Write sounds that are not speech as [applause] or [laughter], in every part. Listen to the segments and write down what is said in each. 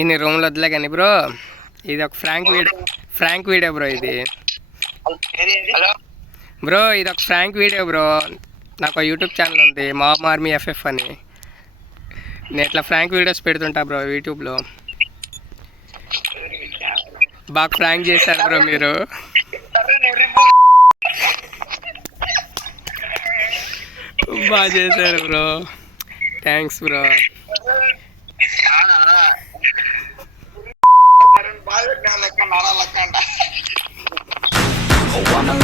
ఇన్ని రూమ్లో వద్దులే కానీ బ్రో ఇది ఒక prank video prank video bro ఇది. బ్రో ఇది ఒక ఫ్రాంక్ వీడియో బ్రో. నాకు ఒక యూట్యూబ్ ఛానల్ ఉంది మామ్ ఆర్మీ ఎఫ్ఎఫ్ అని. నేను ఇట్లా ఫ్రాంక్ వీడియోస్ పెడుతుంటా బ్రో యూట్యూబ్లో. బాగా ఫ్రాంక్ చేశారు బ్రో మీరు. బాగా చేశారు bro. Thanks bro Oh. Oh.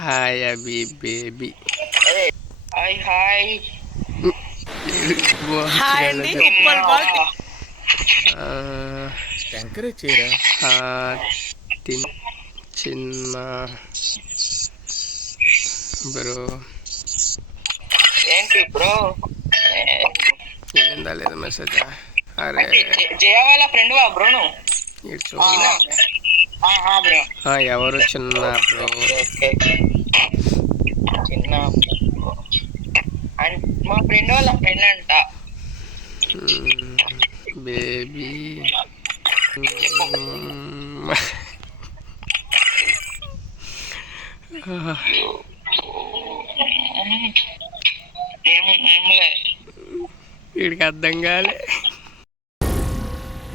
Hi Abhi baby hi hi encourage చేయరా చిన్న బ్రో. ఏంటి బ్రో? ఏందా లేదు మెసేజ్? అరే. జయ వాళ్ళ ఫ్రెండ్ వా బ్రో బ్రో. ఆ, ఎవరు చిన్న బ్రో? చిన్న మా ఫ్రెండ్ వాళ్ళ ఫ్రెండ్ అంట. బేబీ ఏం ఏంలే వీడికి అర్థం కాలే.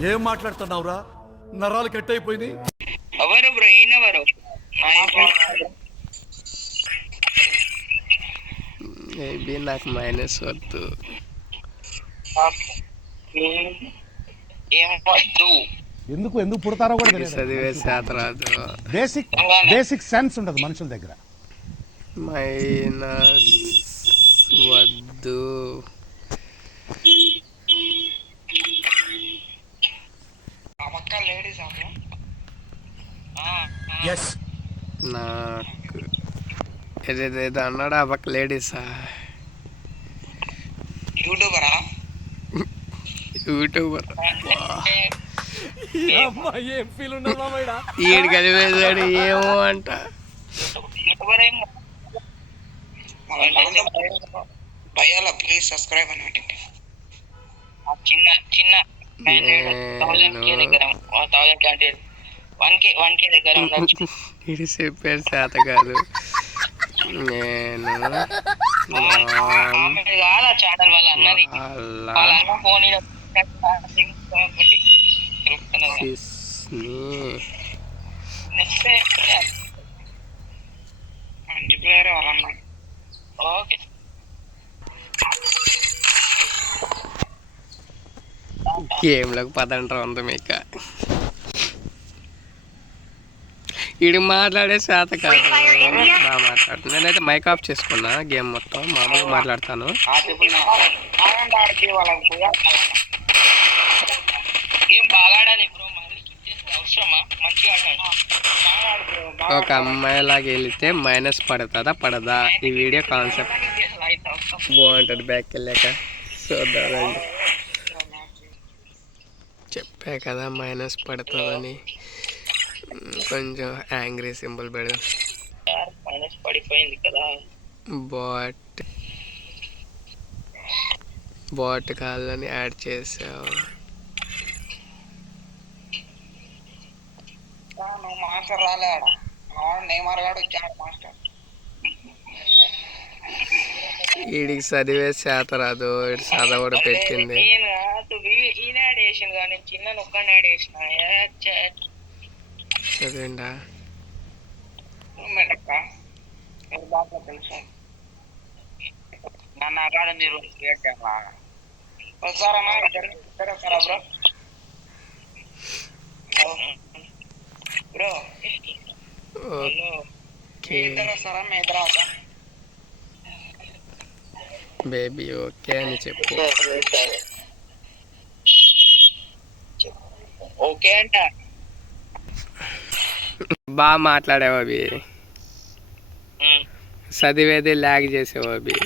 ఏం మాట్లాడుతున్నావురా? నరాలు కట్ అయిపోయింది ఎవరు? బ్రో ఈయనెవరు బేబీ నాకు మైనస్ వద్దు. ఏం వద్దు? ఎందుకు ఎందుకు పుడతారో కూడా తెలియదు. బేసిక్ బేసిక్ సెన్స్ ఉండదు మనుషుల దగ్గర. మైనస్ వద్దు. నాకు ఏదేదో అన్నాడు? ఆ పక్క లేడీసా యూట్యూబరా యూట్యూబర్ ఏం ఫీల్ ఈడు? కలిపేసాడు ఏమో అంట. భయాల ప్లీజ్ సబ్స్క్రైబ్ అని చిన్న చిన్న థౌసండ్ కే దగ్గర థౌసండ్ కే అంటే వన్ కే వన్ కే దగ్గర ఇది [laughs] కాదు. నేను కాదా ఛానల్ వాళ్ళ అన్నది. వాళ్ళ వాళ్ళ అన్న ఫోన్ కిస్ని మంచి ప్లేయర్ ఓకే గేమ్లోకి పదంటారు ఉంది మీకు ఈడు మాట్లాడే శాత కాదు బాగా మాట్లాడు నేనైతే మైక్ ఆఫ్ చేసుకున్నా గేమ్ మొత్తం మామూలుగా మాట్లాడతాను ఏం బాగా ఆడాలి బ్రో మరి అవసరమా మంచిగా ఆడాలి ఒక అమ్మాయిలాగా వెళితే మైనస్ పడుతుందా? పడదా? ఈ వీడియో కాన్సెప్ట్ బాగుంటుంది బ్యాక్ వెళ్ళాక. చూద్దామండి చెప్పా కదా మైనస్ పడుతుందని. కొంచెం యాంగ్రీ సింబల్ పెడదాం. మైనస్ పడిపోయింది కదా బాట్ బాట్ కాళ్ళని యాడ్ చేసావు నువ్వు మాస్టర్ రాలే ఆడ. నేమార్ గాడు వచ్చాడు మాస్టర్. వీడికి చదివే చేత రాదు చదవడం పెట్టింది. కానీ చిన్న చదివిండా? బాగా తెలుసు? నన్ను అక్కడ మీరు వస్తారన్నా ఇద్దరు ఇద్దరు వస్తారా bro. Bro okay baby okay అని చెప్పు ఓకే అంట బాగా మాట్లాడేవి అవి చదివేది ల్యాగ్ చేసేవి అవి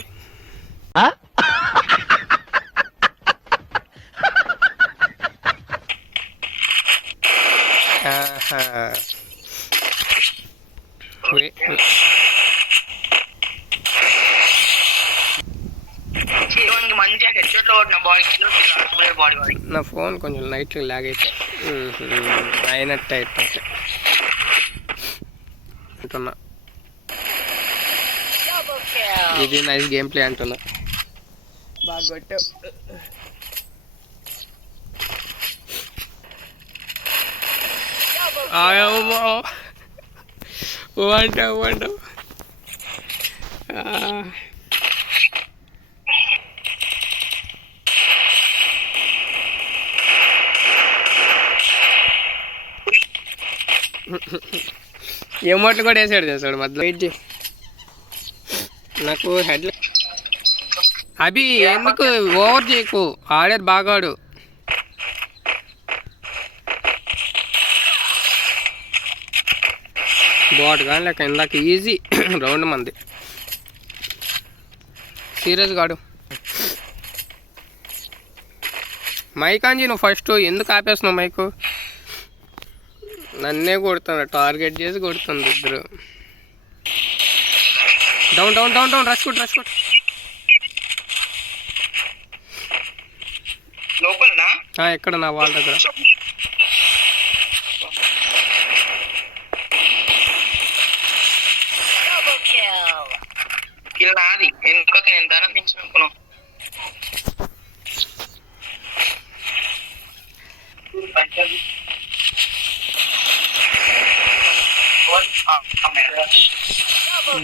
Uh, నా ఫోన్ కొంచెం లైట్ లాగ్ అయితే. అయినట్టు అయిపోతే. అంటున్నా. ఇది నైస్ గేమ్ ప్లే అంటున్నా. బాగా కొట్టావు. వంటావు వంటావు ఎమోట్లు కూడా వేసాడు చేస్తాడు మధ్యలో? వెయిట్ చేయి. నాకు హెడ్ అభి ఎందుకు? ఓవర్ చేయకు. ఆడారు బాగాడు. బాట్ కానీ లేక ఇందాక ఈజీ [coughs] రౌండ్ మంది. సీరియస్ గాడు. మైక్ అంజీ నువ్వు ఫస్ట్ ఎందుకు ఆపేస్తున్నావు మైకు? నన్నే కొడుతుంది టార్గెట్ చేసి కొడుతుంది ఇద్దరు. Down down down down rush కొట్టు రష్ కొట్టు. ఎక్కడ నా వాళ్ళ దగ్గర కిల్ నాది ఎందుకు నేను ధనం దించుకున్నాను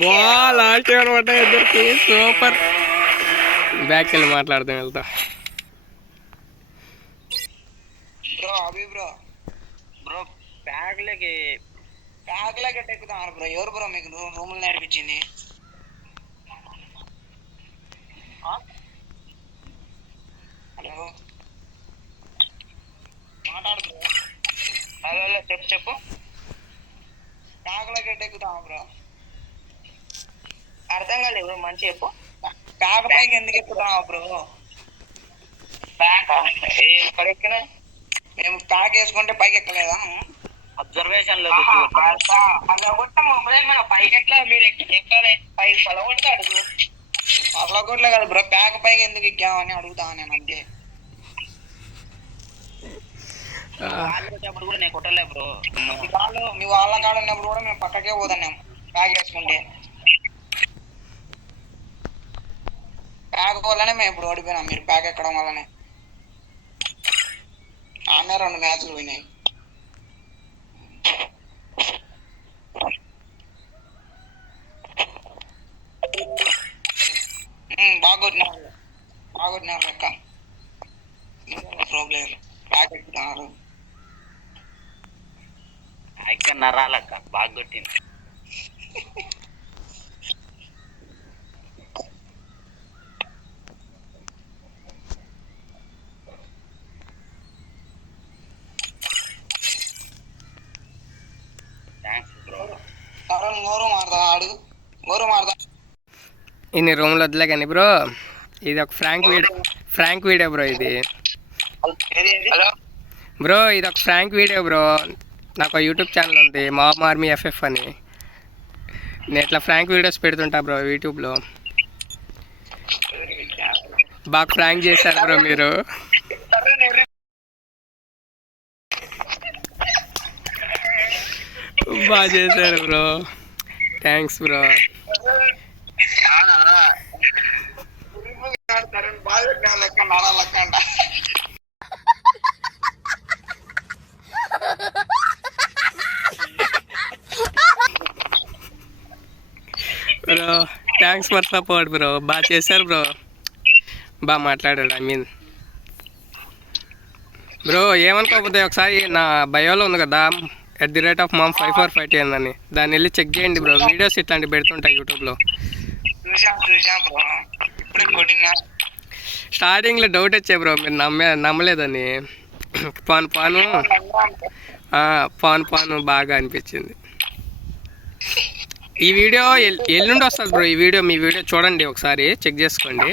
బాల్ లాస్ట్ అనమాట ఇద్దరికి సూపర్. బ్యాక్ వెళ్ళి మాట్లాడదాం వెళ్తా. Bro Abhi bro. Bro bag లకి బ్యాగ్ లకి ఎక్కుతాను బ్రో? ఎవరు బ్రో మీకు రూములు నేర్పించింది? హలో? మాట్లాడు బ్రో హలో హలో చెప్పు చెప్పు. బ్యాగ్ లకి ఎక్కుతాను బ్రో? అర్థం కాలేదు బ్రో మంచి చెప్పు. బ్యాగ్ పైకి ఎందుకు ఎక్కుతావు బ్రో? ఎక్కడ ఎక్కినా? మేము ప్యాక్ వేసుకుంటే పైకి ఎక్కలేదా? అబ్జర్వేషన్లో పైకి ఎట్లా మీరు ఎక్కి- ఎక్కాలి. పైకి పలగొట్టాడు పలగొట్లే కదా బ్రో ప్యాక్ పైకి ఎందుకు ఎక్కామని అడుగుతా నేను అంతే. కూడా నేను కొట్టలే బ్రో. మీ వాళ్ళు మీ వాళ్ళ కాడ ఉన్నప్పుడు కూడా మేము పక్కకే పోతున్నాం. బ్యాగ్ వేసుకుంటే. బ్యాగ్ వల్లనే మేము ఇప్పుడు ఓడిపోయినాం. మీరు బ్యాగ్ ఎక్కడం వల్లనే. ఆమె రెండు మ్యాచ్లు పోయినాయి ఉమ్, బాగా కొట్టినారు బాగా కొట్టినారు లెక్క ప్రాబ్లం ప్యాక్ ఎక్కుతున్నారు నరాలక్క బాగా కొట్టింది. ఇన్ని రూమ్లో వద్దులే కానీ బ్రో ఇది ఒక prank video prank video bro ఇది. హలో? బ్రో ఇది ఒక ఫ్రాంక్ వీడియో బ్రో. నాకు యూట్యూబ్ ఛానల్ ఉంది మామ్ ఆర్మీ ఎఫ్ఎఫ్ అని. నేను ఇట్లా ఫ్రాంక్ వీడియోస్ పెడుతుంటా బ్రో యూట్యూబ్లో బాగా ఫ్రాంక్ చేశారు బ్రో మీరు. బాగా చేశారు బ్రో థ్యాంక్స్ బ్రో బాగా లెక్క నారా లెక్క bro. Thanks for support bro. బాగా చేశారు బ్రో. బాగా మాట్లాడాడు ఐ మీన్ బ్రో ఏమనుకోకపోతే ఒకసారి నా బయోలో ఉంది కదా at the rate of mom five four five ten అని దాన్ని వెళ్ళి చెక్ చేయండి బ్రో. వీడియోస్ ఇట్లాంటివి పెడుతుంటాయి యూట్యూబ్లో స్టార్టింగ్లో డౌట్ వచ్చాయి బ్రో. మీరు నమ్మే నమ్మలేదని. పాను పాను. పాను పాను బాగా అనిపించింది. ఈ వీడియో ఎల్- ఎల్లుండి వస్తుంది బ్రో ఈ వీడియో మీ వీడియో చూడండి ఒకసారి చెక్ చేసుకోండి.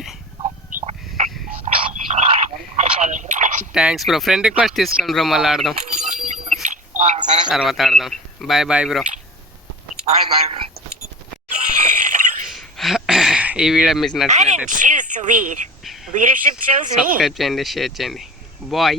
థ్యాంక్స్ బ్రో ఫ్రెండ్ రిక్వెస్ట్ తీసుకోండి బ్రో మళ్ళీ ఆడదాం. ఆ, సరే తర్వాత ఆడదాం బాయ్ బాయ్ బ్రో ఈ వీడియో మీకు నచ్చినట్లయితే chose me. సబ్స్క్రైబ్ చేయండి షేర్ చేయండి. బాయ్